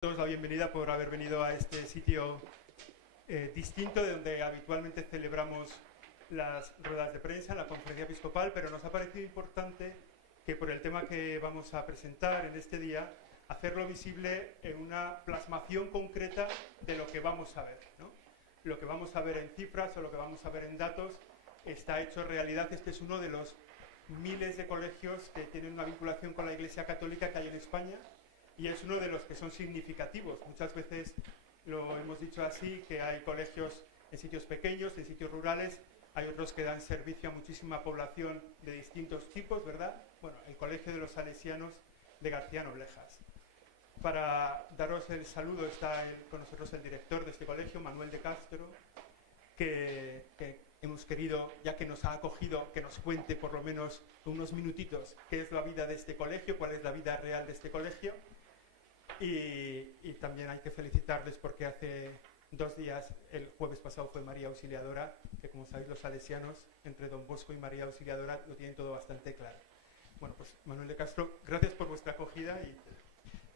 Todos la bienvenida por haber venido a este sitio distinto de donde habitualmente celebramos las ruedas de prensa, la conferencia episcopal, pero nos ha parecido importante que por el tema que vamos a presentar en este día, hacerlo visible en una plasmación concreta de lo que vamos a ver, ¿no? Lo que vamos a ver en cifras o lo que vamos a ver en datos está hecho realidad. Este es uno de los miles de colegios que tienen una vinculación con la Iglesia Católica que hay en España. Y es uno de los que son significativos. Muchas veces lo hemos dicho así, que hay colegios en sitios pequeños, en sitios rurales, hay otros que dan servicio a muchísima población de distintos tipos, ¿verdad? Bueno, el Colegio de los Salesianos de García Noblejas. Para daros el saludo está con nosotros el director de este colegio, Manuel de Castro, que hemos querido, ya que nos ha acogido, que nos cuente por lo menos unos minutitos qué es la vida de este colegio, cuál es la vida real de este colegio. Y también hay que felicitarles porque hace 2 días, el jueves pasado, fue María Auxiliadora, que como sabéis los salesianos, entre Don Bosco y María Auxiliadora, lo tienen todo bastante claro. Bueno, pues Manuel de Castro, gracias por vuestra acogida.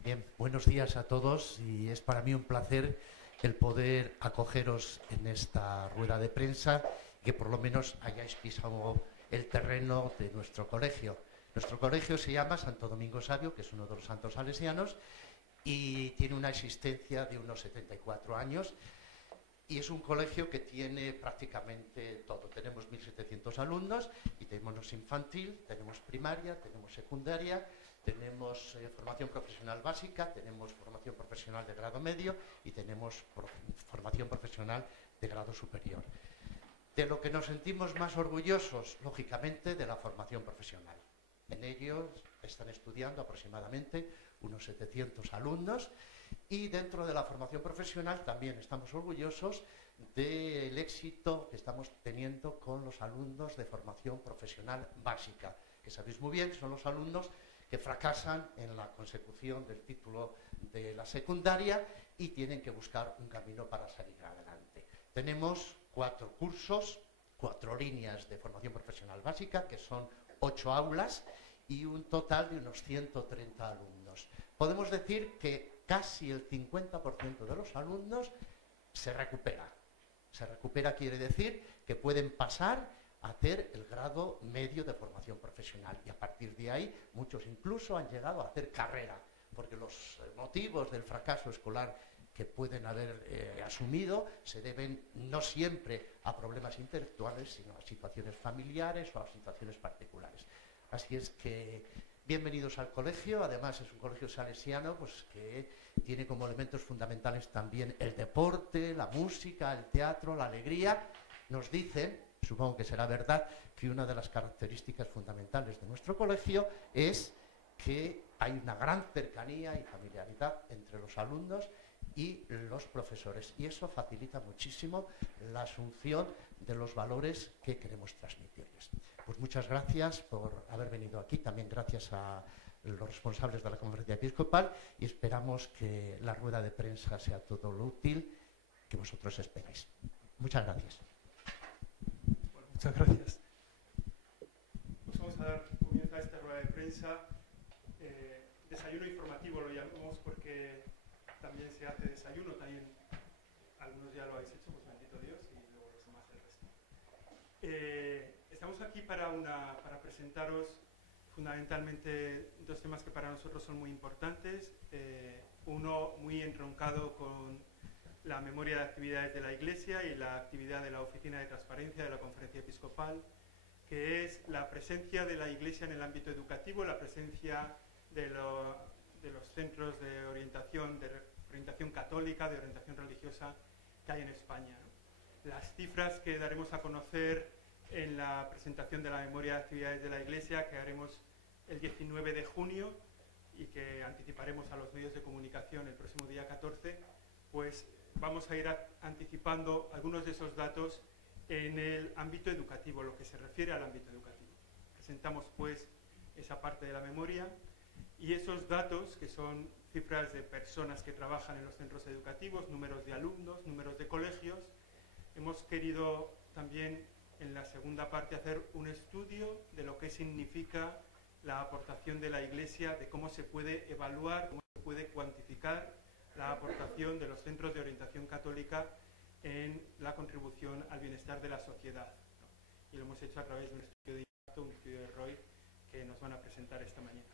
Bien, buenos días a todos y es para mí un placer el poder acogeros en esta rueda de prensa y que por lo menos hayáis pisado el terreno de nuestro colegio. Nuestro colegio se llama Santo Domingo Sabio, que es uno de los santos salesianos, y tiene una existencia de unos 74 años y es un colegio que tiene prácticamente todo. Tenemos 1.700 alumnos y tenemos infantil, tenemos primaria, tenemos secundaria, tenemos formación profesional básica, tenemos formación profesional de grado medio y tenemos formación profesional de grado superior. De lo que nos sentimos más orgullosos, lógicamente, de la formación profesional. En ellos están estudiando aproximadamente unos 700 alumnos y dentro de la formación profesional también estamos orgullosos del éxito que estamos teniendo con los alumnos de formación profesional básica, que sabéis muy bien, son los alumnos que fracasan en la consecución del título de la secundaria y tienen que buscar un camino para salir adelante. Tenemos 4 cursos, 4 líneas de formación profesional básica, que son 8 aulas y un total de unos 130 alumnos. Podemos decir que casi el 50% de los alumnos se recupera. Se recupera quiere decir que pueden pasar a hacer el grado medio de formación profesional y a partir de ahí muchos incluso han llegado a hacer carrera, porque los motivos del fracaso escolar que pueden haber asumido se deben no siempre a problemas intelectuales, sino a situaciones familiares o a situaciones particulares. Así es que bienvenidos al colegio. Además es un colegio salesiano pues, que tiene como elementos fundamentales también el deporte, la música, el teatro, la alegría. Nos dicen, supongo que será verdad, que una de las características fundamentales de nuestro colegio es que hay una gran cercanía y familiaridad entre los alumnos y los profesores, y eso facilita muchísimo la asunción de los valores que queremos transmitirles. Pues muchas gracias por haber venido aquí, también gracias a los responsables de la conferencia episcopal y esperamos que la rueda de prensa sea todo lo útil que vosotros esperáis. Muchas gracias. Bueno, muchas gracias. Pues vamos a dar comienzo a esta rueda de prensa. Desayuno informativo lo llamamos porque también se hace desayuno, también algunos ya lo habéis hecho, pues bendito Dios, y luego los demás el resto. Estamos aquí para presentaros fundamentalmente 2 temas que para nosotros son muy importantes. Uno muy entroncado con la memoria de actividades de la Iglesia y la actividad de la Oficina de Transparencia de la Conferencia Episcopal, que es la presencia de la Iglesia en el ámbito educativo, la presencia de los centros de orientación católica, de orientación religiosa que hay en España. Las cifras que daremos a conocer en la presentación de la memoria de actividades de la Iglesia, que haremos el 19 de junio y que anticiparemos a los medios de comunicación el próximo día 14, pues vamos a ir anticipando algunos de esos datos en el ámbito educativo, lo que se refiere al ámbito educativo. Presentamos pues esa parte de la memoria y esos datos, que son cifras de personas que trabajan en los centros educativos, números de alumnos, números de colegios. Hemos querido también en la segunda parte hacer un estudio de lo que significa la aportación de la Iglesia, de cómo se puede evaluar, cómo se puede cuantificar la participación de los centros de orientación católica en la contribución al bienestar de la sociedad, ¿no? Y lo hemos hecho a través de un estudio de impacto, un estudio de ROI, que nos van a presentar esta mañana.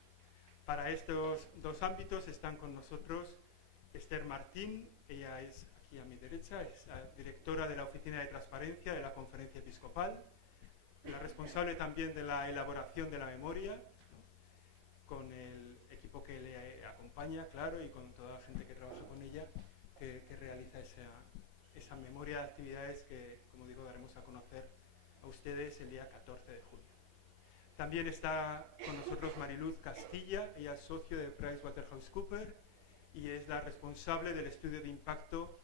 Para estos dos ámbitos están con nosotros Esther Martín, ella es aquí a mi derecha, es la directora de la Oficina de Transparencia de la Conferencia Episcopal, la responsable también de la elaboración de la memoria, ¿no? Con el equipo que le acompaña, claro, y con toda la gente que trabaja con ella, que realiza esa memoria de actividades que, como digo, daremos a conocer a ustedes el día 14 de junio. También está con nosotros Mariluz Castilla, ella es socio de PricewaterhouseCoopers y es la responsable del estudio de impacto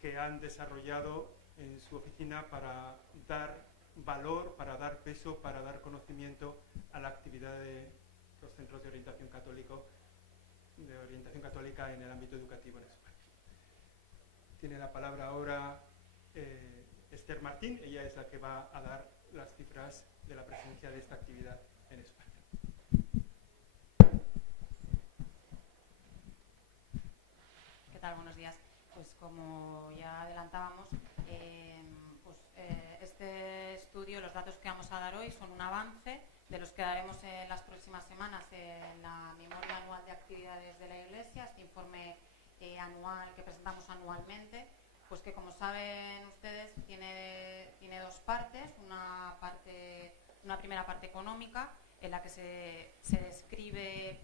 que han desarrollado en su oficina para dar valor, para dar peso, para dar conocimiento a la actividad de los centros de orientación católica en el ámbito educativo en España. Tiene la palabra ahora Esther Martín, ella es la que va a dar las cifras de la presencia de esta actividad en España. ¿Qué tal? Buenos días. Pues como ya adelantábamos, este estudio, los datos que vamos a dar hoy son un avance de los que daremos en las próximas semanas en la memoria anual de actividades de la Iglesia, este informe anual que presentamos anualmente, pues que como saben ustedes tiene dos partes, una primera parte económica en la que se describe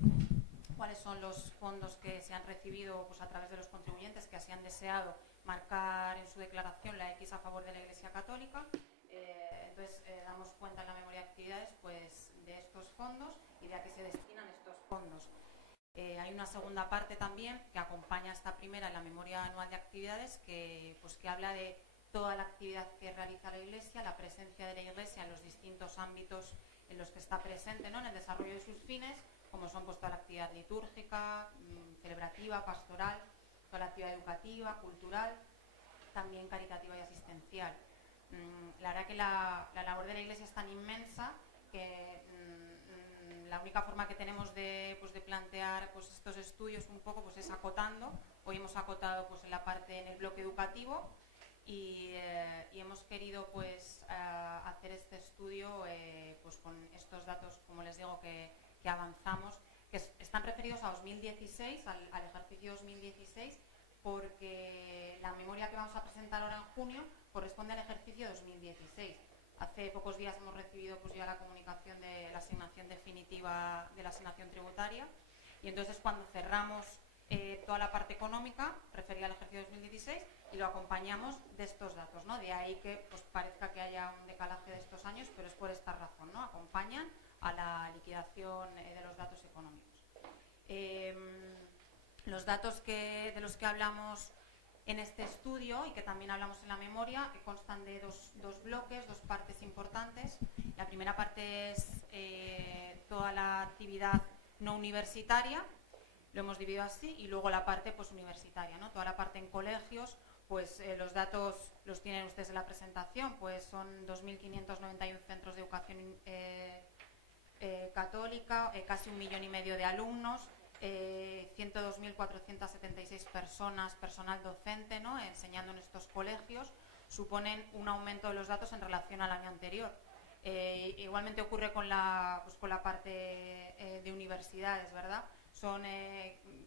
cuáles son los fondos que se han recibido pues, a través de los contribuyentes que así han deseado marcar en su declaración la X a favor de la Iglesia Católica. Entonces damos cuenta en la memoria de actividades pues, de estos fondos y de a qué se destinan estos fondos. Hay una segunda parte también que acompaña a esta primera en la memoria anual de actividades que habla de toda la actividad que realiza la Iglesia, la presencia de la Iglesia en los distintos ámbitos en los que está presente, ¿no? En el desarrollo de sus fines, como son pues, toda la actividad litúrgica, celebrativa, pastoral, toda la actividad educativa, cultural, también caritativa y asistencial. La verdad que la labor de la Iglesia es tan inmensa que la única forma que tenemos de plantear pues, estos estudios un poco pues, es acotando. Hoy hemos acotado pues, en el bloque educativo y hemos querido pues, hacer este estudio pues, con estos datos, como les digo, que avanzamos, que están referidos a 2016, al ejercicio 2016, porque la memoria que vamos a presentar ahora en junio corresponde al ejercicio 2016. Hace pocos días hemos recibido pues, ya la comunicación de la asignación definitiva de la asignación tributaria y entonces cuando cerramos toda la parte económica referida al ejercicio 2016 y lo acompañamos de estos datos, ¿no? De ahí que pues, parezca que haya un decalaje de estos años, pero es por esta razón, ¿no? Acompañan a la liquidación de los datos económicos. Los datos de los que hablamos en este estudio y que también hablamos en la memoria, que constan de dos bloques, dos partes importantes. La primera parte es toda la actividad no universitaria, lo hemos dividido así, y luego la parte pues, universitaria, ¿no? Toda la parte en colegios, pues los datos los tienen ustedes en la presentación, pues son 2.591 centros de educación católica, casi 1,5 millones de alumnos, 102.476 personas, personal docente, ¿no? Enseñando en estos colegios, suponen un aumento de los datos en relación al año anterior. Igualmente ocurre con la parte de universidades, ¿verdad? Son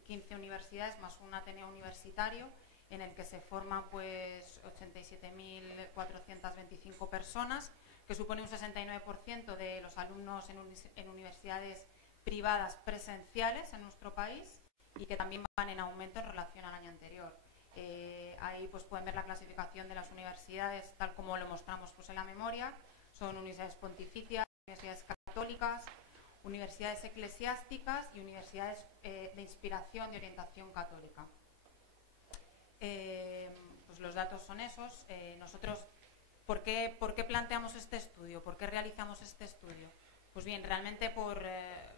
15 universidades más un Ateneo universitario en el que se forman pues 87.425 personas, que supone un 69% de los alumnos en universidades privadas presenciales en nuestro país y que también van en aumento en relación al año anterior. Ahí pues, pueden ver la clasificación de las universidades tal como lo mostramos pues, en la memoria. Son universidades pontificias, universidades católicas, universidades eclesiásticas y universidades de inspiración de orientación católica. Pues los datos son esos. Nosotros, ¿por qué planteamos este estudio? ¿Por qué realizamos este estudio? Pues bien, realmente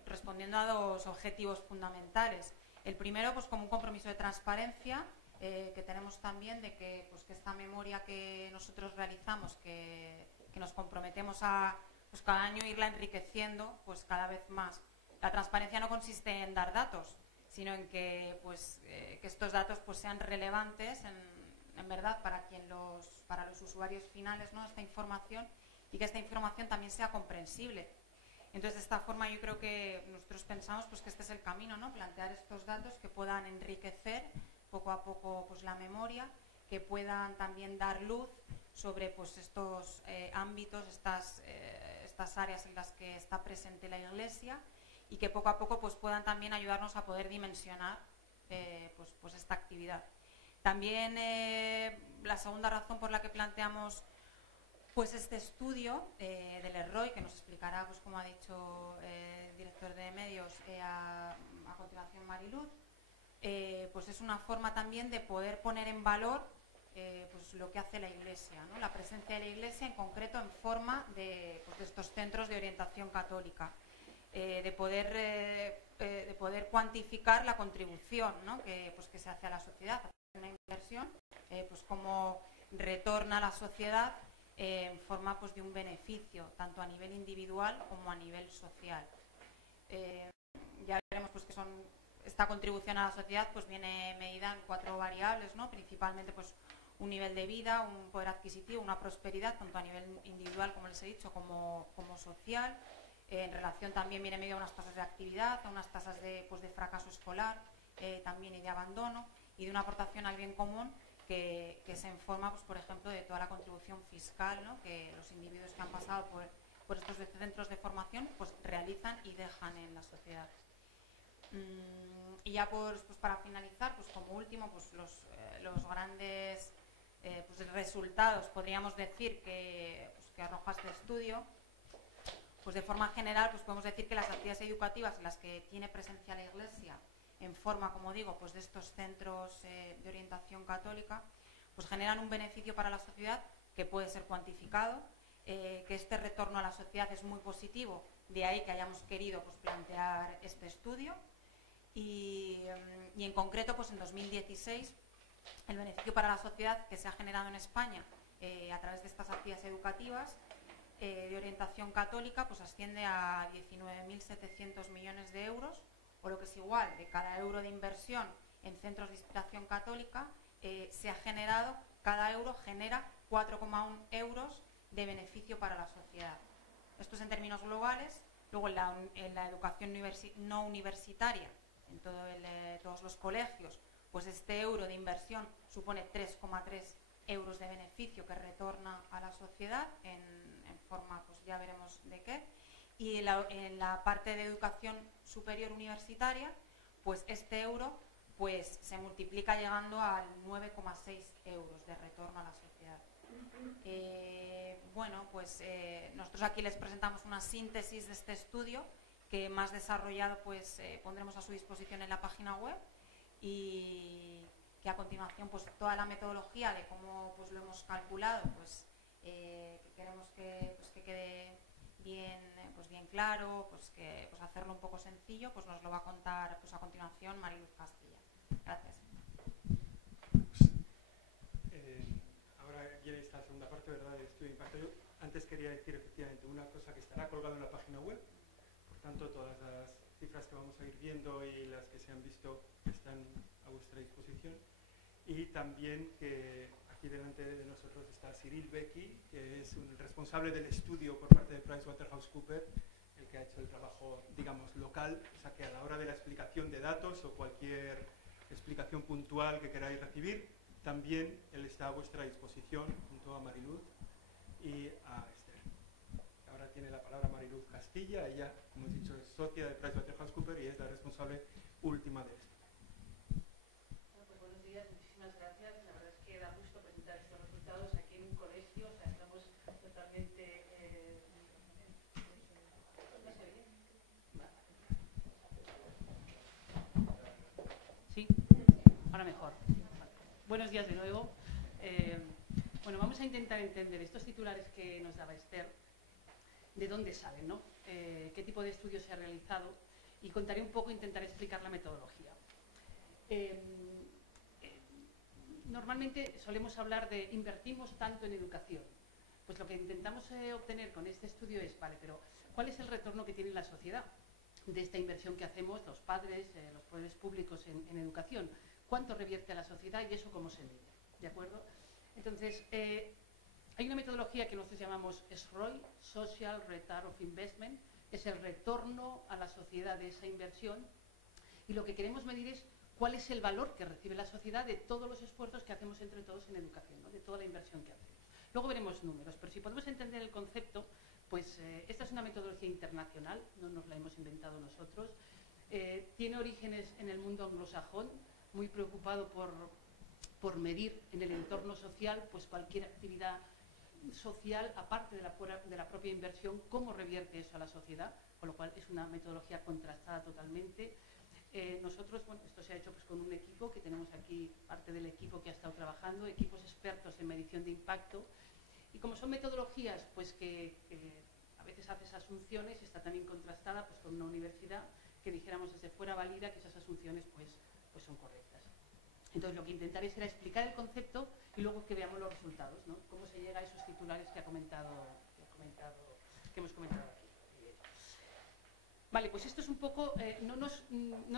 respondiendo a dos objetivos fundamentales. El primero, pues como un compromiso de transparencia que tenemos también de que esta memoria que nosotros realizamos, que nos comprometemos a pues cada año irla enriqueciendo pues cada vez más. La transparencia no consiste en dar datos, sino en que, pues, que estos datos pues, sean relevantes en verdad para los usuarios finales, ¿no? Esta información, y que esta información también sea comprensible. Entonces, de esta forma yo creo que nosotros pensamos pues, que este es el camino, ¿no? Plantear estos datos que puedan enriquecer poco a poco pues, la memoria, que puedan también dar luz sobre pues, estos ámbitos, estas áreas en las que está presente la Iglesia, y que poco a poco pues, puedan también ayudarnos a poder dimensionar pues esta actividad. También la segunda razón por la que planteamos pues este estudio del ERROI, que nos explicará, pues como ha dicho el director de medios a continuación Mariluz, pues es una forma también de poder poner en valor pues lo que hace la Iglesia, ¿no? La presencia de la Iglesia en concreto en forma de estos centros de orientación católica, de poder cuantificar la contribución, ¿no? que se hace a la sociedad, una inversión, pues cómo retorna a la sociedad en forma pues, de un beneficio, tanto a nivel individual como a nivel social. Ya veremos pues, que esta contribución a la sociedad pues, viene medida en 4 variables, ¿no? Principalmente pues, un nivel de vida, un poder adquisitivo, una prosperidad, tanto a nivel individual, como les he dicho, como social. En relación también viene medida a unas tasas de actividad, a unas tasas de fracaso escolar también y de abandono, y de una aportación al bien común que se informa, pues, por ejemplo, de toda la contribución fiscal, ¿no? Que los individuos que han pasado por estos centros de formación pues, realizan y dejan en la sociedad. Y ya pues para finalizar, pues como último, pues los grandes pues, resultados, podríamos decir, que arroja este estudio. Pues de forma general pues podemos decir que las actividades educativas en las que tiene presencia la Iglesia en forma, como digo, pues de estos centros de orientación católica, pues generan un beneficio para la sociedad que puede ser cuantificado, que este retorno a la sociedad es muy positivo, de ahí que hayamos querido pues, plantear este estudio, y en concreto pues en 2016 el beneficio para la sociedad que se ha generado en España a través de estas actividades educativas de orientación católica pues asciende a 19.700 millones de euros, o lo que es igual, de cada euro de inversión en centros de inspiración católica se ha generado, cada euro genera 4,1 euros de beneficio para la sociedad. Esto es en términos globales. Luego en la educación no universitaria, en todos los colegios, pues este euro de inversión supone 3,3 euros de beneficio que retorna a la sociedad en forma, pues ya veremos de qué. Y en la parte de educación superior universitaria, pues este euro pues se multiplica llegando al 9,6 euros de retorno a la sociedad. Bueno, pues nosotros aquí les presentamos una síntesis de este estudio que más desarrollado pues pondremos a su disposición en la página web, y que a continuación pues toda la metodología de cómo pues lo hemos calculado pues que queremos que quede bien claro, pues que pues hacerlo un poco sencillo, pues nos lo va a contar pues a continuación Mariluz Castilla. Gracias. Ahora viene esta segunda parte, ¿verdad?, del estudio de impacto. Yo antes quería decir efectivamente una cosa que estará colgada en la página web, por tanto todas las cifras que vamos a ir viendo y las que se han visto están a vuestra disposición, y también que aquí delante de nosotros está Cyril Becky, que es un responsable del estudio por parte de PricewaterhouseCoopers, el que ha hecho el trabajo, digamos, local, o sea que a la hora de la explicación de datos o cualquier explicación puntual que queráis recibir, también él está a vuestra disposición junto a Mariluz y a Esther. Ahora tiene la palabra Mariluz Castilla. Ella, como he dicho, es socia de PricewaterhouseCoopers y es la responsable última de esto. Bueno, pues buenos días, muchísimas gracias. La verdad es que da gusto presentar estos resultados aquí en un colegio, o sea, estamos totalmente... Sí, ahora mejor. Buenos días de nuevo. Bueno, vamos a intentar entender estos titulares que nos daba Esther, de dónde salen, ¿no? Qué tipo de estudio se ha realizado, y contaré un poco, intentaré explicar la metodología. Normalmente solemos hablar de invertimos tanto en educación. Pues lo que intentamos obtener con este estudio es, vale, pero ¿cuál es el retorno que tiene la sociedad de esta inversión que hacemos los padres, los poderes públicos en educación. ¿Cuánto revierte a la sociedad y eso cómo se mide? ¿De acuerdo? Entonces, hay una metodología que nosotros llamamos SROI, Social Return of Investment, es el retorno a la sociedad de esa inversión, y lo que queremos medir es cuál es el valor que recibe la sociedad de todos los esfuerzos que hacemos entre todos en educación, ¿no? De toda la inversión que hacemos. Luego veremos números, pero si podemos entender el concepto, pues esta es una metodología internacional, no nos la hemos inventado nosotros, tiene orígenes en el mundo anglosajón, muy preocupado por medir en el entorno social pues cualquier actividad social, aparte de la propia inversión, cómo revierte eso a la sociedad, con lo cual es una metodología contrastada totalmente. Nosotros, bueno, esto se ha hecho pues con un equipo que tenemos aquí, parte del equipo que ha estado trabajando, equipos expertos en medición de impacto, y como son metodologías pues que a veces haces asunciones, está también contrastada pues con una universidad que dijéramos desde fuera valida que esas asunciones pues son correctas. Entonces lo que intentaré será explicar el concepto y luego que veamos los resultados, ¿no? Cómo se llega a esos titulares que hemos comentado aquí. Vale, pues esto es un poco, no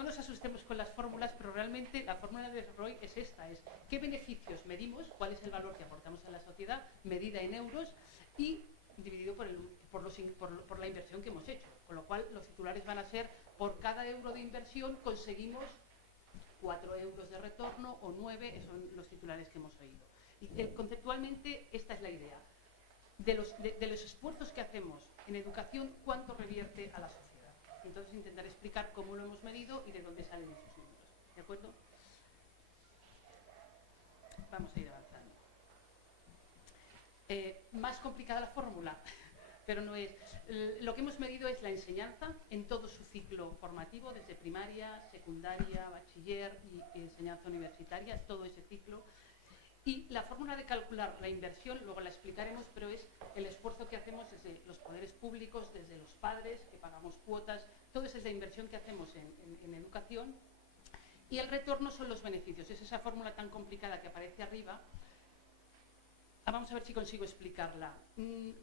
nos asustemos con las fórmulas, pero realmente la fórmula de ROI es esta, es qué beneficios medimos, cuál es el valor que aportamos a la sociedad, medida en euros y dividido por la inversión que hemos hecho. Con lo cual los titulares van a ser, por cada euro de inversión conseguimos 4 euros de retorno o 9, son los titulares que hemos oído. Y conceptualmente esta es la idea. De los esfuerzos que hacemos en educación, ¿cuánto revierte a la sociedad? Entonces intentaré explicar cómo lo hemos medido y de dónde salen esos números. ¿De acuerdo? Vamos a ir avanzando. Más complicada la fórmula, pero no es. Lo que hemos medido es la enseñanza en todo su ciclo formativo, desde primaria, secundaria, bachiller y enseñanza universitaria, todo ese ciclo. Y la fórmula de calcular la inversión, luego la explicaremos, pero es el esfuerzo que hacemos desde los poderes públicos, desde los padres, que pagamos cuotas, todo eso es la inversión que hacemos en educación. Y el retorno son los beneficios, es esa fórmula tan complicada que aparece arriba. Vamos a ver si consigo explicarla.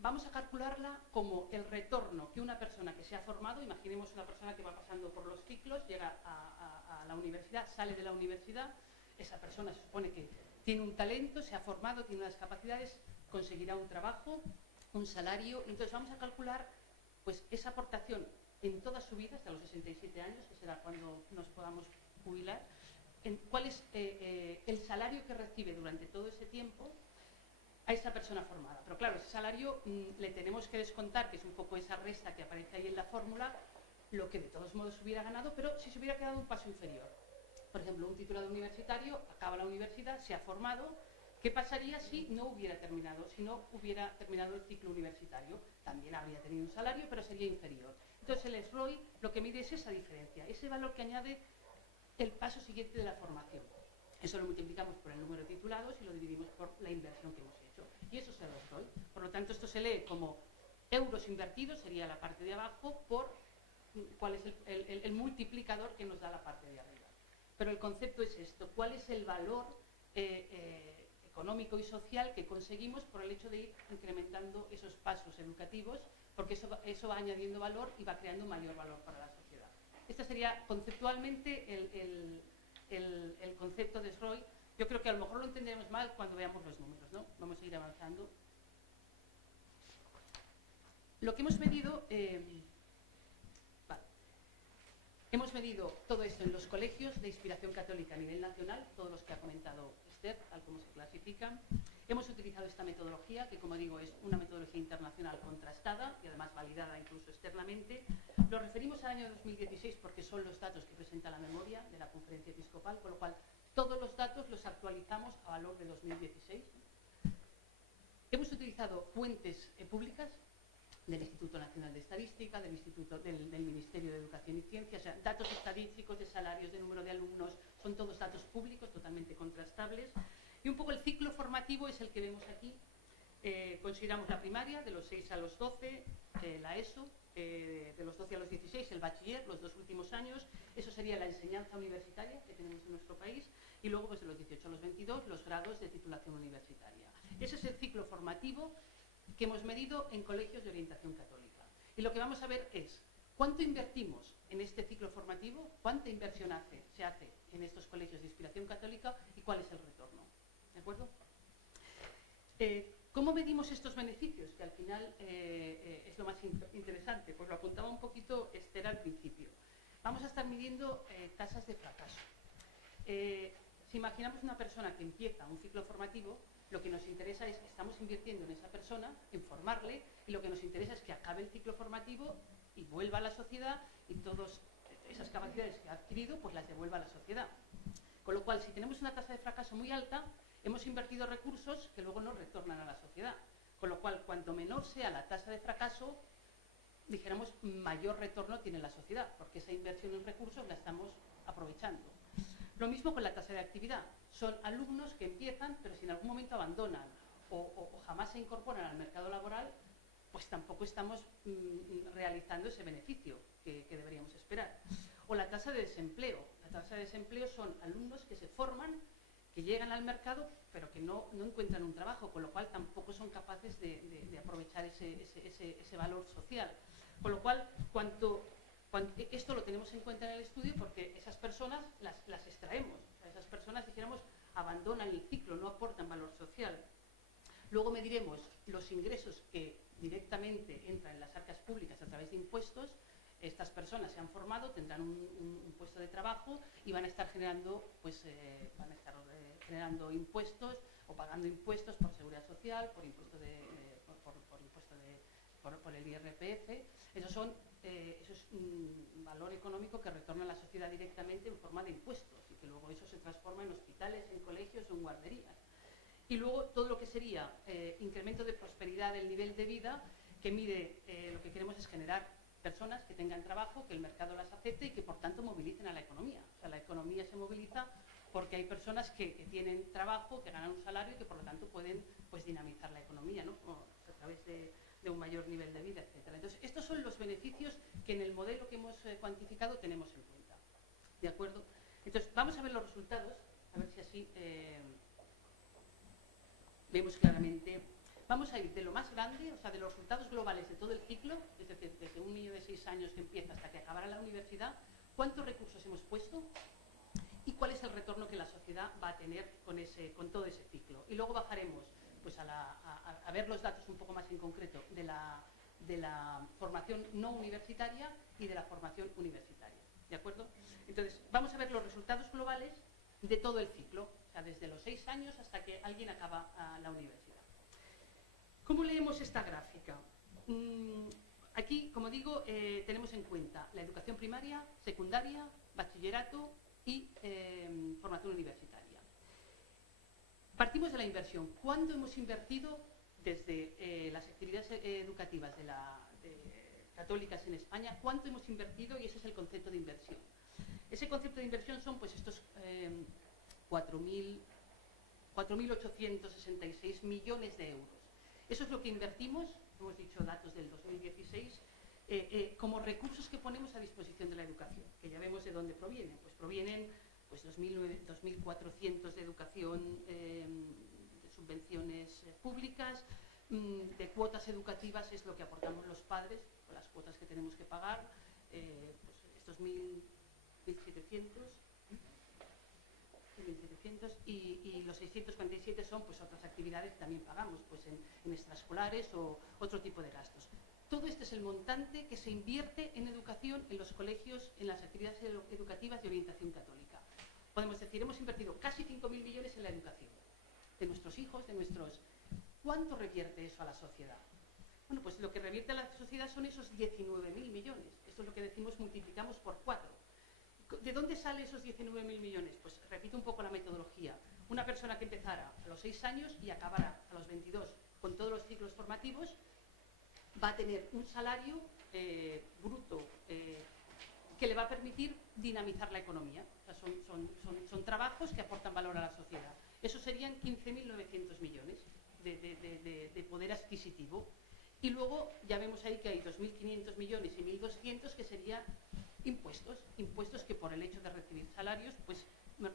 Vamos a calcularla como el retorno que una persona que se ha formado, imaginemos una persona que va pasando por los ciclos, llega a la universidad, sale de la universidad, esa persona se supone que tiene un talento, se ha formado, tiene unas capacidades, conseguirá un trabajo, un salario, y entonces vamos a calcular pues esa aportación en toda su vida, hasta los 67 años, que será cuando nos podamos jubilar, cuál es el salario que recibe durante todo ese tiempo a esa persona formada. Pero claro, ese salario le tenemos que descontar, que es un poco esa resta que aparece ahí en la fórmula, lo que de todos modos hubiera ganado, pero si se hubiera quedado un paso inferior. Por ejemplo, un titulado universitario, acaba la universidad, se ha formado. ¿Qué pasaría si no hubiera terminado? Si no hubiera terminado el ciclo universitario, también habría tenido un salario, pero sería inferior. Entonces el SROI lo que mide es esa diferencia, ese valor que añade el paso siguiente de la formación. Eso lo multiplicamos por el número de titulados y lo dividimos por la inversión que hemos hecho. Y eso es el SROI. Por lo tanto, esto se lee como euros invertidos, sería la parte de abajo, por cuál es el multiplicador que nos da la parte de arriba. Pero el concepto es esto, ¿cuál es el valor económico y social que conseguimos por el hecho de ir incrementando esos pasos educativos? Porque eso va añadiendo valor y va creando mayor valor para la sociedad. Este sería conceptualmente el concepto de SROI. Yo creo que a lo mejor lo entenderemos mal cuando veamos los números, ¿no? Vamos a ir avanzando. Lo que hemos medido... Hemos medido todo esto en los colegios de inspiración católica a nivel nacional, todos los que ha comentado Esther, tal como se clasifican. Hemos utilizado esta metodología, que como digo es una metodología internacional contrastada y además validada incluso externamente. Lo referimos al año 2016 porque son los datos que presenta la memoria de la Conferencia Episcopal, con lo cual todos los datos los actualizamos a valor de 2016. Hemos utilizado fuentes públicas del Instituto Nacional de Estadística, del Ministerio de Educación y Ciencia, o sea, datos estadísticos de salarios, de número de alumnos, son todos datos públicos, totalmente contrastables. Y un poco el ciclo formativo es el que vemos aquí. Consideramos la primaria, de los 6 a los 12, la ESO, de los 12 a los 16, el bachiller, los 2 últimos años, eso sería la enseñanza universitaria que tenemos en nuestro país, y luego pues, de los 18 a los 22, los grados de titulación universitaria. Ese es el ciclo formativo que hemos medido en colegios de orientación católica. Y lo que vamos a ver es ¿Cuánto invertimos en este ciclo formativo? ¿Cuánta inversión se hace en estos colegios de inspiración católica y cuál es el retorno? ¿De acuerdo? ¿Cómo medimos estos beneficios? Que al final es lo más interesante. Pues lo apuntaba un poquito Esther al principio. Vamos a estar midiendo tasas de fracaso. Si imaginamos una persona que empieza un ciclo formativo, lo que nos interesa es que estamos invirtiendo en esa persona, en formarle, y lo que nos interesa es que acabe el ciclo formativo y vuelva a la sociedad y todas esas capacidades que ha adquirido, pues las devuelva a la sociedad. Con lo cual, si tenemos una tasa de fracaso muy alta, hemos invertido recursos que luego no retornan a la sociedad. Con lo cual, cuanto menor sea la tasa de fracaso, dijéramos, mayor retorno tiene la sociedad, porque esa inversión en recursos la estamos aprovechando. Lo mismo con la tasa de actividad. Son alumnos que empiezan, pero si en algún momento abandonan o jamás se incorporan al mercado laboral, pues tampoco estamos realizando ese beneficio que deberíamos esperar. O la tasa de desempleo. La tasa de desempleo son alumnos que se forman, que llegan al mercado, pero que no encuentran un trabajo, con lo cual tampoco son capaces de aprovechar ese valor social. Con lo cual, esto lo tenemos en cuenta en el estudio porque esas personas las extraemos. O sea, esas personas, dijéramos, abandonan el ciclo, no aportan valor social. Luego mediremos los ingresos que directamente entran en las arcas públicas a través de impuestos. Estas personas se han formado, tendrán un puesto de trabajo y van a estar generando, generando impuestos o pagando impuestos por seguridad social, por el IRPF. Eso es un valor económico que retorna a la sociedad directamente en forma de impuestos y que luego eso se transforma en hospitales, en colegios o en guarderías. Y luego todo lo que sería incremento de prosperidad del nivel de vida, que mide, lo que queremos es generar personas que tengan trabajo, que el mercado las acepte y que por tanto movilicen a la economía. O sea, la economía se moviliza porque hay personas que tienen trabajo, que ganan un salario y que por lo tanto pueden dinamizar la economía, ¿no? A través de un mayor nivel de vida, etc. Entonces, estos son los beneficios que en el modelo que hemos cuantificado tenemos en cuenta. ¿De acuerdo? Entonces, vamos a ver los resultados, a ver si así vemos claramente. Vamos a ir de lo más grande, o sea, de los resultados globales de todo el ciclo, es decir, desde un niño de 6 años que empieza hasta que acabará la universidad, cuántos recursos hemos puesto y cuál es el retorno que la sociedad va a tener con todo ese ciclo. Y luego bajaremos pues, a ver los datos un poco más en concreto de la formación no universitaria y de la formación universitaria. ¿De acuerdo? Entonces, vamos a ver los resultados globales de todo el ciclo, o sea, desde los 6 años hasta que alguien acaba la universidad. ¿Cómo leemos esta gráfica? Aquí, como digo, tenemos en cuenta la educación primaria, secundaria, bachillerato y formación universitaria. Partimos de la inversión. ¿Cuánto hemos invertido desde las actividades educativas católicas en España? ¿Cuánto hemos invertido? Y ese es el concepto de inversión. Ese concepto de inversión son pues estos 4.866 millones de euros. Eso es lo que invertimos, hemos dicho datos del 2016, como recursos que ponemos a disposición de la educación, que ya vemos de dónde provienen. Pues provienen 2.400 de educación, de subvenciones públicas, de cuotas educativas es lo que aportamos los padres, o las cuotas que tenemos que pagar, pues estos 1.700 y los 647 son pues otras actividades que también pagamos, pues en extraescolares o otro tipo de gastos. Todo este es el montante que se invierte en educación en los colegios, en las actividades educativas de orientación católica. Podemos decir, hemos invertido casi 5.000 millones en la educación de nuestros hijos, de nuestros... ¿Cuánto revierte eso a la sociedad? Bueno, pues lo que revierte a la sociedad son esos 19.000 millones. Esto es lo que decimos, multiplicamos por 4. ¿De dónde salen esos 19.000 millones? Pues repito un poco la metodología. Una persona que empezara a los 6 años y acabara a los 22 con todos los ciclos formativos va a tener un salario bruto que le va a permitir dinamizar la economía. O sea, son trabajos que aportan valor a la sociedad. Eso serían 15.900 millones de poder adquisitivo. Y luego ya vemos ahí que hay 2.500 millones y 1.200 que serían impuestos que por el hecho de recibir salarios pues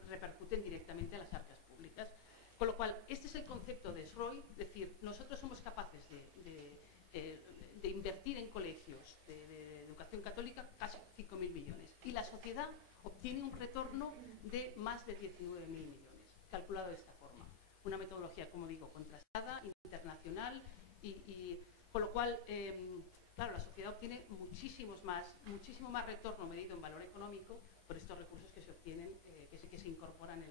repercuten directamente a las arcas públicas. Con lo cual, este es el concepto de SROI, es decir, nosotros somos capaces de invertir en colegios de educación católica sociedad obtiene un retorno de más de 19.000 millones, calculado de esta forma. Una metodología, como digo, contrastada, internacional y con lo cual, claro, la sociedad obtiene muchísimo más retorno medido en valor económico por estos recursos que se obtienen, que se incorporan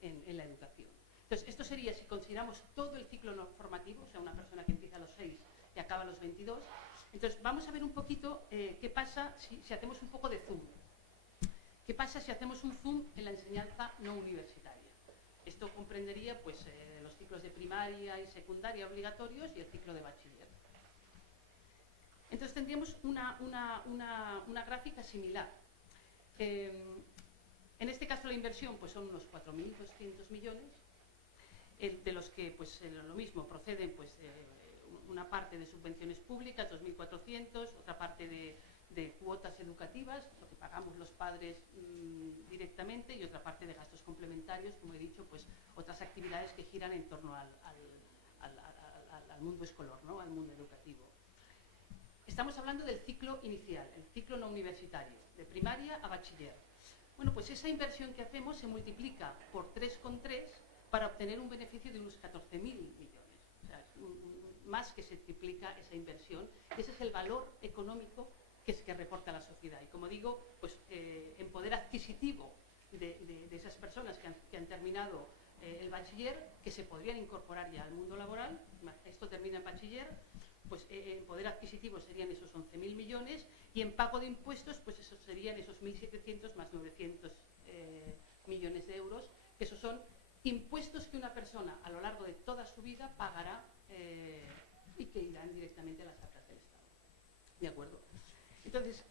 en la educación. Entonces, esto sería, si consideramos todo el ciclo no formativo, o sea, una persona que empieza a los 6 y acaba a los 22. Entonces, vamos a ver un poquito qué pasa si hacemos un poco de zoom. ¿Qué pasa si hacemos un zoom en la enseñanza no universitaria? Esto comprendería pues, los ciclos de primaria y secundaria obligatorios y el ciclo de bachiller. Entonces tendríamos una gráfica similar. En este caso la inversión pues, son unos 4.200 millones, de los que pues, lo mismo proceden pues, una parte de subvenciones públicas, 2.400, otra parte de cuotas educativas, lo que pagamos los padres directamente, y otra parte de gastos complementarios, como he dicho, pues otras actividades que giran en torno al mundo escolar, ¿no? Al mundo educativo. Estamos hablando del ciclo inicial, el ciclo no universitario, de primaria a bachiller. Bueno, pues esa inversión que hacemos se multiplica por 3,3 para obtener un beneficio de unos 14.000 millones. O sea, más que se triplica esa inversión. Ese es el valor económico que reporta la sociedad. Y como digo, pues en poder adquisitivo de esas personas que han terminado el bachiller, que se podrían incorporar ya al mundo laboral, esto termina en bachiller, pues en poder adquisitivo serían esos 11.000 millones, y en pago de impuestos, pues esos serían esos 1.700 más 900 millones de euros, que esos son impuestos que una persona a lo largo de toda su vida pagará y que irán directamente a las arcas del Estado. ¿De acuerdo? Entonces,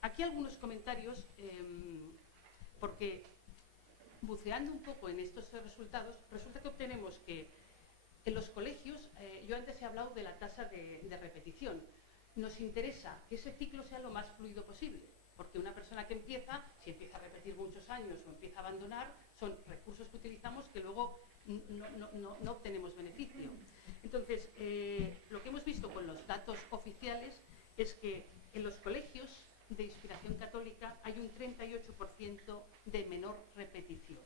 aquí algunos comentarios, porque buceando un poco en estos resultados, resulta que obtenemos que en los colegios, yo antes he hablado de la tasa de repetición, nos interesa que ese ciclo sea lo más fluido posible, porque una persona que empieza, si empieza a repetir muchos años o empieza a abandonar, son recursos que utilizamos que luego no obtenemos beneficio. Entonces, lo que hemos visto con los datos oficiales es que en los colegios de inspiración católica hay un 38% de menor repetición.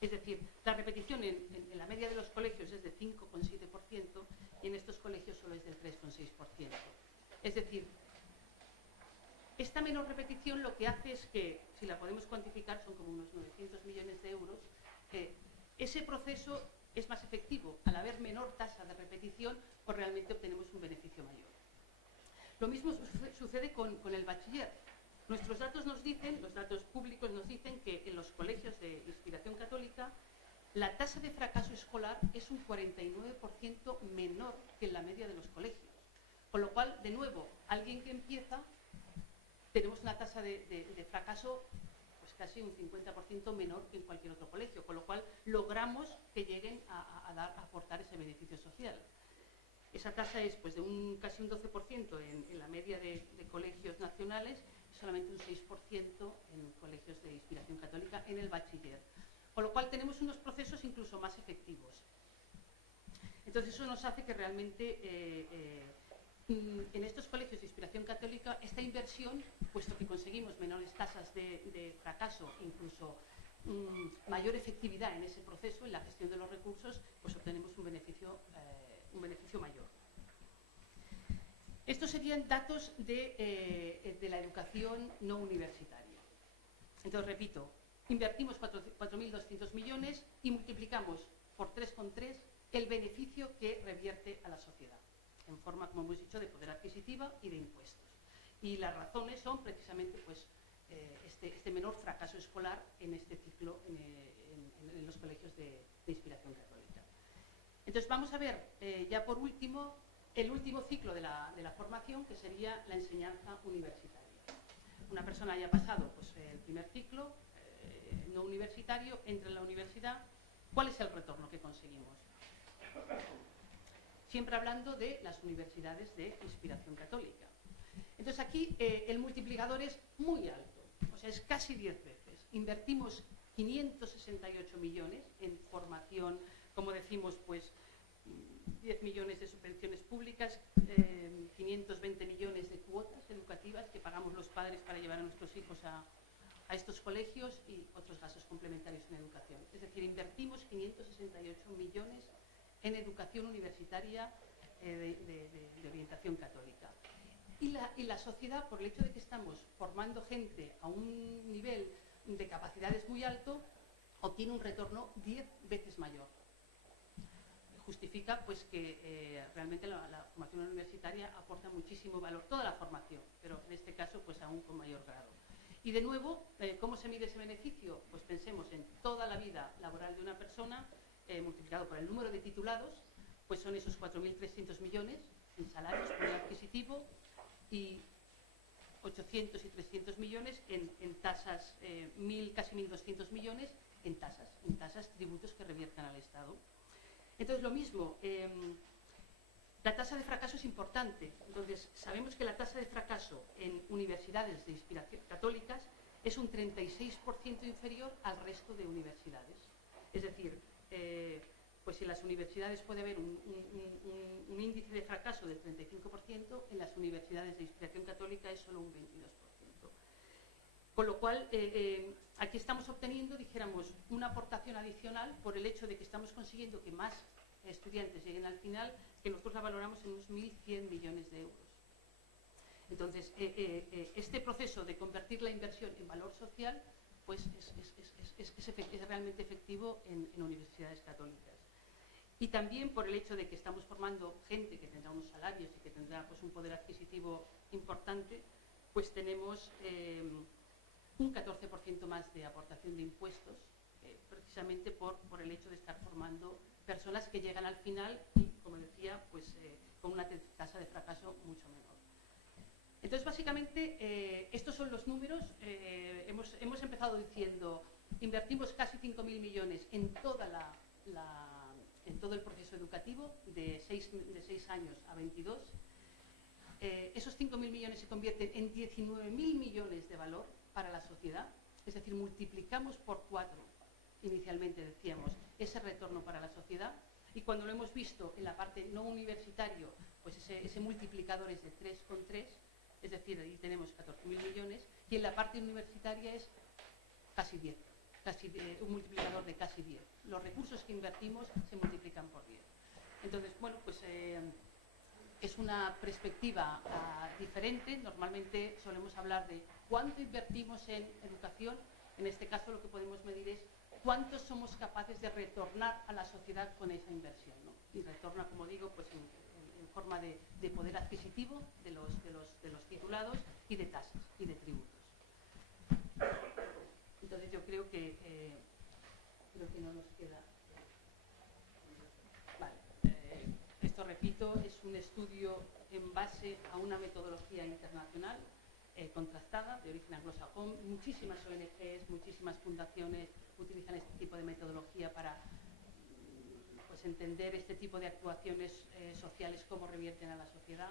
Es decir, la repetición en la media de los colegios es de 5,7% y en estos colegios solo es del 3,6%. Es decir, esta menor repetición lo que hace es que, si la podemos cuantificar, son como unos 900 millones de euros, ese proceso es más efectivo. Al haber menor tasa de repetición, pues realmente obtenemos un beneficio mayor. Lo mismo sucede con el bachiller. Nuestros datos nos dicen, los datos públicos nos dicen que en los colegios de inspiración católica la tasa de fracaso escolar es un 49% menor que en la media de los colegios. Con lo cual, de nuevo, alguien que empieza, tenemos una tasa de fracaso pues casi un 50% menor que en cualquier otro colegio, con lo cual logramos que lleguen a aportar ese beneficio social. Esa tasa es pues, de casi un 12% en la media de colegios nacionales y solamente un 6% en colegios de inspiración católica en el bachiller. Con lo cual tenemos unos procesos incluso más efectivos. Entonces eso nos hace que realmente en estos colegios de inspiración católica esta inversión, puesto que conseguimos menores tasas de fracaso, incluso mayor efectividad en ese proceso, en la gestión de los recursos, pues obtenemos un beneficio mayor. Estos serían datos de la educación no universitaria. Entonces, repito, invertimos 4.200 millones y multiplicamos por 3,3 el beneficio que revierte a la sociedad, en forma, como hemos dicho, de poder adquisitiva y de impuestos. Y las razones son precisamente pues, este menor fracaso escolar en este ciclo en los colegios de inspiración católica. Entonces vamos a ver ya por último el último ciclo de la formación, que sería la enseñanza universitaria. Una persona haya pasado pues, el primer ciclo no universitario, entra en la universidad, ¿cuál es el retorno que conseguimos? Siempre hablando de las universidades de inspiración católica. Entonces aquí el multiplicador es muy alto, o sea, es casi 10 veces. Invertimos 568 millones en formación, como decimos, pues 10 millones de subvenciones públicas, 520 millones de cuotas educativas que pagamos los padres para llevar a nuestros hijos a estos colegios y otros gastos complementarios en educación. Es decir, invertimos 568 millones en educación universitaria de orientación católica. Y la sociedad, por el hecho de que estamos formando gente a un nivel de capacidades muy alto, obtiene un retorno 10 veces mayor. Justifica pues que realmente la formación universitaria aporta muchísimo valor, toda la formación, pero en este caso pues aún con mayor grado. Y de nuevo, ¿cómo se mide ese beneficio? Pues pensemos en toda la vida laboral de una persona, multiplicado por el número de titulados, pues son esos 4.300 millones en salarios, poder adquisitivo, y 800 y 300 millones en tasas, casi 1.200 millones en tasas, tributos que revierten al Estado. Entonces, lo mismo, la tasa de fracaso es importante. Entonces, sabemos que la tasa de fracaso en universidades de inspiración católicas es un 36% inferior al resto de universidades. Es decir, pues en las universidades puede haber un índice de fracaso del 35%, en las universidades de inspiración católica es solo un 22%. Con lo cual, aquí estamos obteniendo, dijéramos, una aportación adicional por el hecho de que estamos consiguiendo que más estudiantes lleguen al final, que nosotros la valoramos en unos 1.100 millones de euros. Entonces, este proceso de convertir la inversión en valor social, pues es realmente efectivo en universidades católicas. Y también por el hecho de que estamos formando gente que tendrá unos salarios y que tendrá pues, un poder adquisitivo importante, pues tenemos un 14% más de aportación de impuestos, precisamente por el hecho de estar formando personas que llegan al final y, como decía, pues con una tasa de fracaso mucho menor. Entonces, básicamente, estos son los números. Hemos empezado diciendo, invertimos casi 5.000 millones en todo el proceso educativo, de 6 años a 22. Esos 5.000 millones se convierten en 19.000 millones de valor para la sociedad, es decir, multiplicamos por 4, inicialmente decíamos, ese retorno para la sociedad, y cuando lo hemos visto en la parte no universitario, pues ese multiplicador es de 3,3, es decir, ahí tenemos 14.000 millones, y en la parte universitaria es casi 10, un multiplicador de casi 10. Los recursos que invertimos se multiplican por 10. Entonces, bueno, pues es una perspectiva diferente. Normalmente solemos hablar de cuánto invertimos en educación. En este caso lo que podemos medir es cuánto somos capaces de retornar a la sociedad con esa inversión, ¿no? Y retorna, como digo, pues en forma de poder adquisitivo de los titulados y de tasas y de tributos. Entonces yo creo que no nos queda. Vale. Esto, repito, es un estudio en base a una metodología internacional contrastada, de origen anglosajón. Muchísimas ONGs, muchísimas fundaciones utilizan este tipo de metodología para pues, entender este tipo de actuaciones sociales, cómo revierten a la sociedad.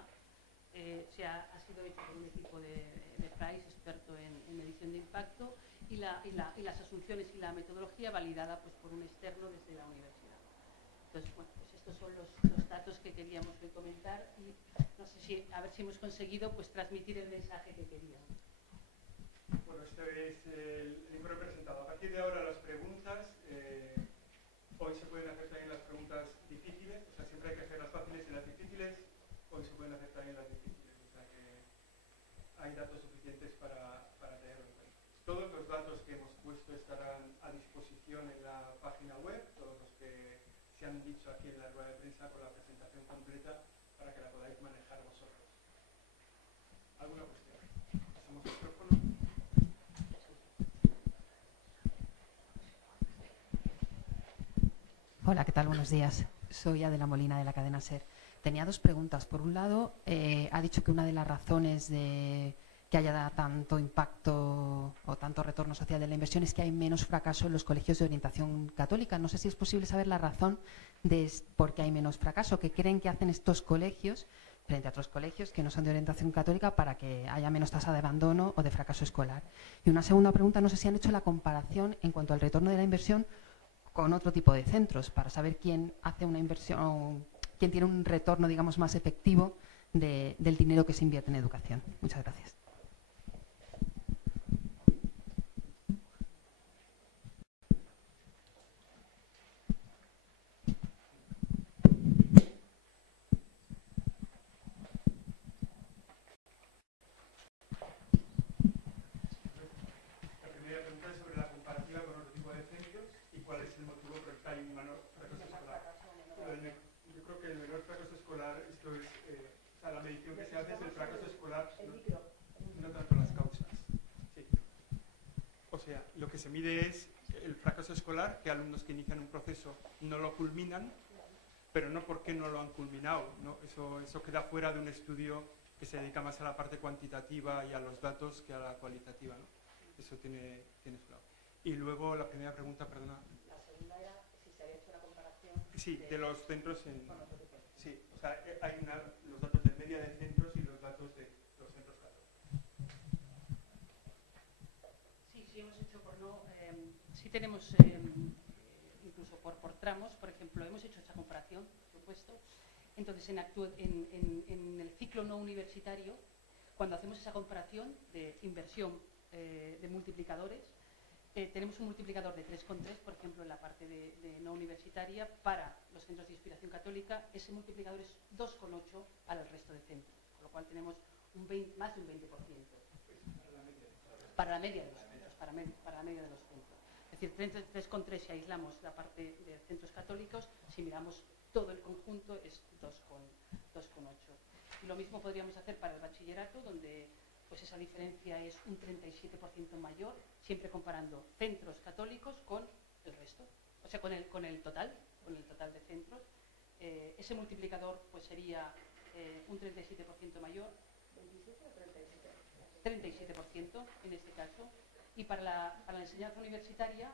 Ha sido hecho por un equipo de Price, experto en medición de impacto, y las asunciones y la metodología validada pues, por un externo desde la universidad. Entonces, bueno, pues estos son los datos que queríamos hoy comentar y no sé a ver si hemos conseguido pues, transmitir el mensaje que queríamos. Bueno, esto es el informe presentado. A partir de ahora las preguntas, hoy se pueden hacer también las preguntas difíciles, o sea, siempre hay que hacer las fáciles y las difíciles, hoy se pueden hacer también las difíciles, o sea que hay datos suficientes para tenerlo en cuenta. Todos los datos que hemos puesto estarán a disposición en la página web, todos los que se han dicho aquí en la rueda de prensa con la presentación completa para que la podáis manejar vosotros. ¿Alguna cuestión? ¿Pasamos el micrófono? Hola, ¿qué tal? Buenos días. Soy Adela Molina de la cadena SER. Tenía dos preguntas. Por un lado, ha dicho que una de las razones de que haya tanto impacto o tanto retorno social de la inversión es que hay menos fracaso en los colegios de orientación católica. No sé si es posible saber la razón de por qué hay menos fracaso. ¿Qué creen que hacen estos colegios frente a otros colegios que no son de orientación católica para que haya menos tasa de abandono o de fracaso escolar? Y una segunda pregunta, no sé si han hecho la comparación en cuanto al retorno de la inversión con otro tipo de centros, para saber quién hace una inversión, quién tiene un retorno, digamos, más efectivo del dinero que se invierte en educación. Muchas gracias. yo creo que el menor fracaso escolar, esto es, o sea, la medición que se hace es el fracaso escolar, no tanto las causas. Sí. O sea, lo que se mide es el fracaso escolar, que alumnos que inician un proceso no lo culminan, pero no porque no lo han culminado, ¿no? Eso queda fuera de un estudio que se dedica más a la parte cuantitativa y a los datos que a la cualitativa, ¿no? Eso tiene su lado. Y luego la primera pregunta, perdona. La segunda era si se había hecho una comparación. Sí, de los centros en... Sí, o sea, hay los datos de media de centros y los datos de los centros católicos. Sí, hemos hecho sí tenemos, incluso por tramos, por ejemplo, hemos hecho esa comparación, por supuesto. Entonces, en el ciclo no universitario, cuando hacemos esa comparación de inversión de multiplicadores, tenemos un multiplicador de 3,3, por ejemplo, en la parte de no universitaria, para los centros de inspiración católica. Ese multiplicador es 2,8 al resto de centros, con lo cual tenemos más de un 20%. Para la media de los centros, para la media de los centros. Es decir, 3,3 si aislamos la parte de centros católicos, si miramos todo el conjunto es 2,8. Y lo mismo podríamos hacer para el bachillerato, donde pues esa diferencia es un 37% mayor, siempre comparando centros católicos con el resto, o sea, con el total de centros. Ese multiplicador pues sería un 37% mayor, 37% en este caso. Y para la enseñanza universitaria,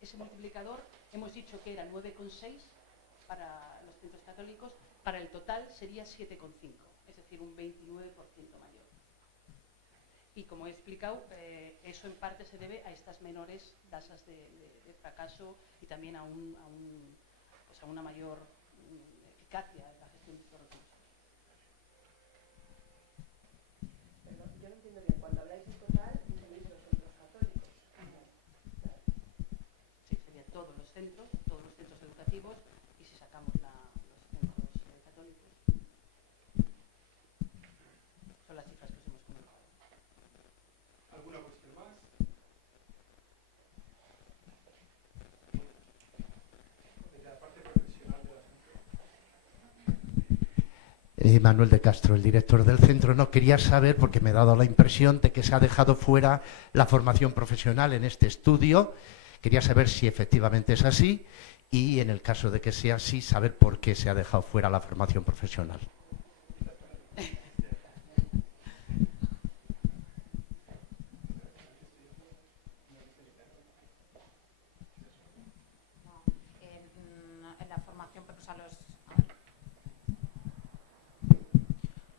ese multiplicador hemos dicho que era 9,6 para los centros católicos, para el total sería 7,5, es decir, un 29% mayor. Y como he explicado, eso en parte se debe a estas menores tasas de fracaso y también a una mayor eficacia en la gestión de estos recursos. Pero yo no entiendo bien, cuando habláis en total, incluís los centros católicos. Sí, sería todos los centros educativos, y si sacamos los centros católicos. Son las cifras que os hemos comentado. ¿Alguna cuestión más? Desde la parte profesional de la centro. Manuel de Castro, el director del centro. No quería saber, porque me he dado la impresión de que se ha dejado fuera la formación profesional en este estudio. Quería saber si efectivamente es así y, en el caso de que sea así, saber por qué se ha dejado fuera la formación profesional. En la formación, o sea, los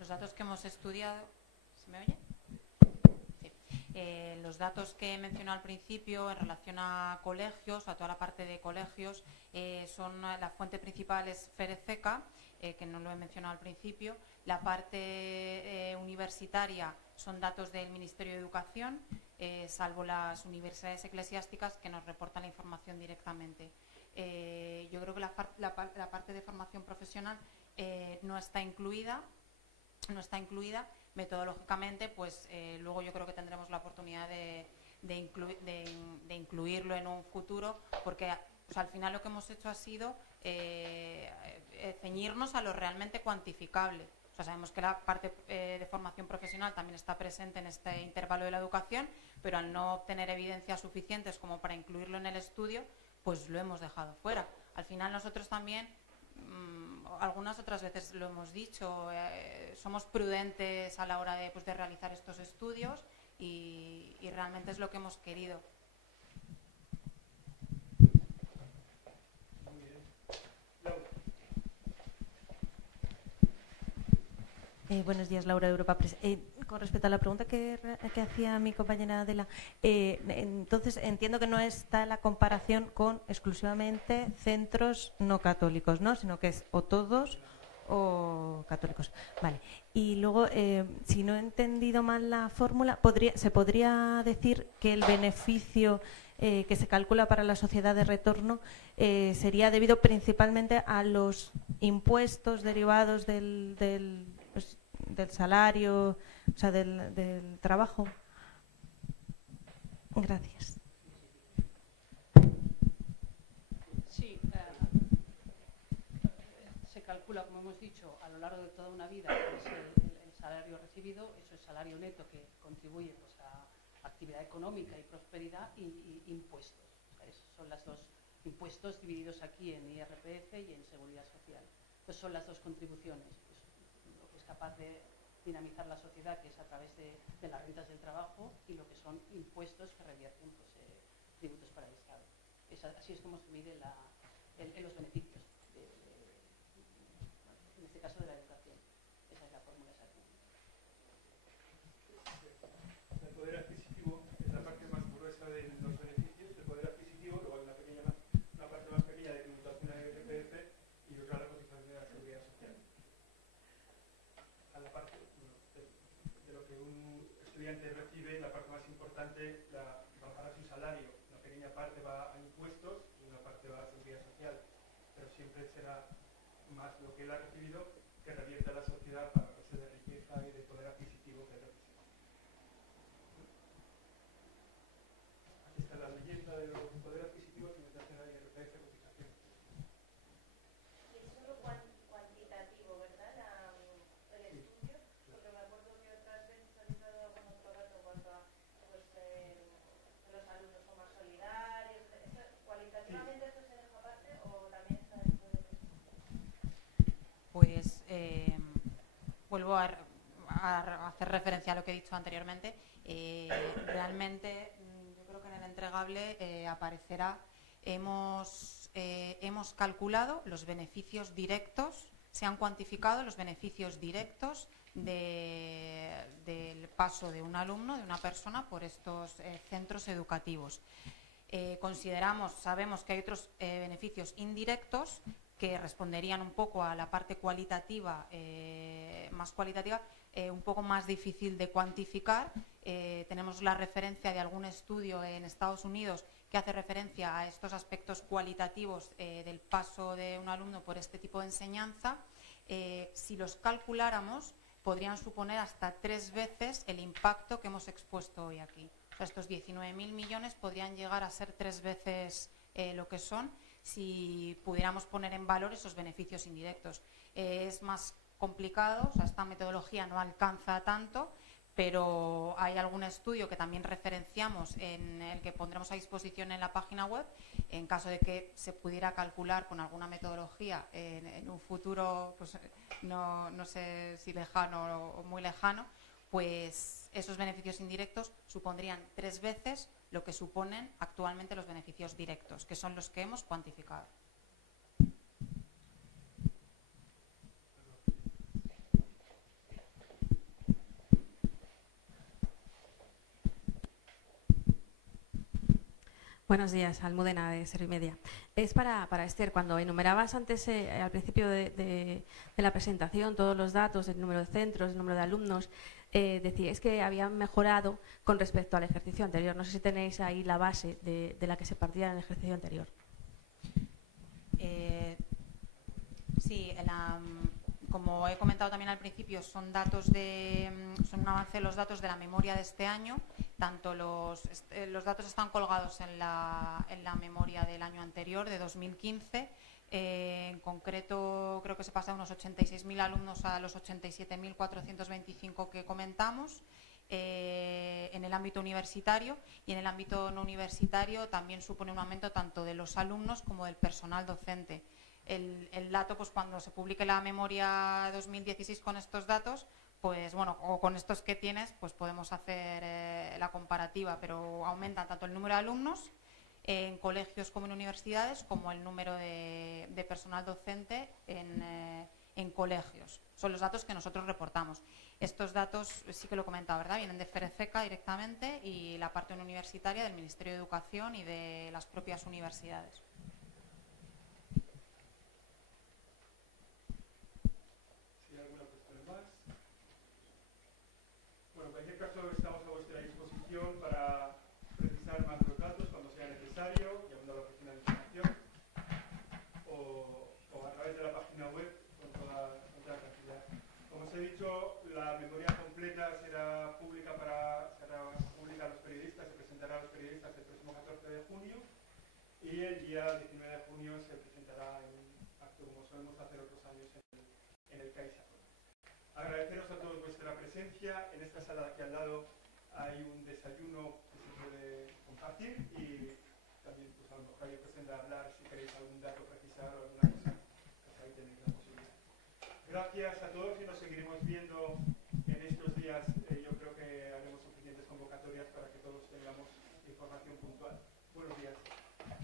datos que hemos estudiado, ¿se me oye? Sí. Los datos que he mencionado al principio en relación a colegios, a toda la parte de colegios, la fuente principal es FERECECA, que no lo he mencionado al principio. La parte universitaria son datos del Ministerio de Educación, salvo las universidades eclesiásticas que nos reportan la información directamente. Yo creo que la parte de formación profesional no está incluida. Metodológicamente, pues luego yo creo que tendremos la oportunidad de incluirlo en un futuro, porque o sea, al final lo que hemos hecho ha sido ceñirnos a lo realmente cuantificable. O sea, sabemos que la parte de formación profesional también está presente en este intervalo de la educación, pero al no obtener evidencias suficientes como para incluirlo en el estudio, pues lo hemos dejado fuera. Al final nosotros también, algunas otras veces lo hemos dicho, somos prudentes a la hora de realizar estos estudios y realmente es lo que hemos querido. Buenos días, Laura de Europa Press. Con respecto a la pregunta que hacía mi compañera Adela, entonces entiendo que no está la comparación con exclusivamente centros no católicos, ¿no? Sino que es o todos o católicos. Vale. Y luego, si no he entendido mal la fórmula, ¿se podría decir que el beneficio que se calcula para la sociedad de retorno sería debido principalmente a los impuestos derivados del salario, o sea, del trabajo? Gracias. Sí, calcula, como hemos dicho, a lo largo de toda una vida, que es el salario recibido, eso es salario neto que contribuye pues, a actividad económica y prosperidad, y impuestos. O sea, esos son los dos impuestos divididos aquí en IRPF y en Seguridad Social. Entonces son las dos contribuciones, pues, lo que es capaz de dinamizar la sociedad, que es a través de las rentas del trabajo, y lo que son impuestos que revierten pues, tributos para el Estado. Así es como se mide los beneficios, en este caso de la educación. Esa es la fórmula exacta. El poder adquisitivo es la parte más gruesa de los beneficios. El poder adquisitivo, luego hay una parte más pequeña de tributación a IRPF y otra la cotización de la Seguridad Social. A la parte de lo que un estudiante recibe, la parte más importante para su salario. Una pequeña parte va a impuestos y una parte va a Seguridad Social, pero siempre será más lo que él ha recibido que revierte a la sociedad para que se de riqueza y de poder adquisitivo que representa. Aquí está la leyenda de los poder adquisitivo, tributación a IRPF, cotización. Y es solo cuantitativo, ¿verdad? El estudio, porque me acuerdo que otras veces habéis dado algún otro dato en cuanto a pues, los alumnos son más solidarios. ¿Cualitativamente esto se deja aparte o también está dentro de eso? Pues vuelvo a hacer referencia a lo que he dicho anteriormente. Realmente, yo creo que en el entregable aparecerá, hemos calculado los beneficios directos, se han cuantificado los beneficios directos del paso de un alumno, de una persona, por estos centros educativos. Sabemos que hay otros beneficios indirectos que responderían un poco a la parte cualitativa, más cualitativa, un poco más difícil de cuantificar. Tenemos la referencia de algún estudio en Estados Unidos que hace referencia a estos aspectos cualitativos del paso de un alumno por este tipo de enseñanza. Si los calculáramos, podrían suponer hasta 3 veces el impacto que hemos expuesto hoy aquí. O sea, estos 19.000 millones podrían llegar a ser 3 veces lo que son, si pudiéramos poner en valor esos beneficios indirectos. Es más complicado, o sea, esta metodología no alcanza tanto, pero hay algún estudio que también referenciamos en el que pondremos a disposición en la página web, en caso de que se pudiera calcular con alguna metodología en un futuro, pues, no sé si lejano o muy lejano, pues esos beneficios indirectos supondrían 3 veces lo que suponen actualmente los beneficios directos, que son los que hemos cuantificado. Buenos días, Almudena de Servimedia. Es para Esther, cuando enumerabas antes, al principio de la presentación, todos los datos del número de centros, el número de alumnos, decíais que habían mejorado con respecto al ejercicio anterior. No sé si tenéis ahí la base de la que se partía en el ejercicio anterior. Sí, como he comentado también al principio, son un avance de los datos de la memoria de este año. Tanto los datos están colgados en la memoria del año anterior, de 2015. En concreto, creo que se pasa de unos 86.000 alumnos a los 87.425 que comentamos en el ámbito universitario, y en el ámbito no universitario también supone un aumento tanto de los alumnos como del personal docente. El dato, pues cuando se publique la memoria 2016 con estos datos, pues bueno, o con estos que tienes, pues podemos hacer la comparativa, pero aumentan tanto el número de alumnos en colegios como en universidades, como el número de personal docente en colegios. Son los datos que nosotros reportamos. Estos datos, sí que lo he comentado, ¿verdad? Vienen de FERECECA directamente, y la parte universitaria del Ministerio de Educación y de las propias universidades. En cualquier caso, estamos a vuestra disposición para precisar más los datos cuando sea necesario, llamando a la oficina de información o a través de la página web con toda la cantidad. Como os he dicho, la memoria completa será pública a los periodistas, se presentará a los periodistas el próximo 14 de junio, y el día 19 de junio se presentará en acto, como solemos hacer otros años. Agradeceros a todos vuestra presencia. En esta sala de aquí al lado hay un desayuno que se puede compartir y también pues, a lo mejor hay ocasión de hablar si queréis algún dato precisar o alguna cosa, pues ahí tenéis la posibilidad. Gracias a todos y nos seguiremos viendo en estos días. Yo creo que haremos suficientes convocatorias para que todos tengamos información puntual. Buenos días.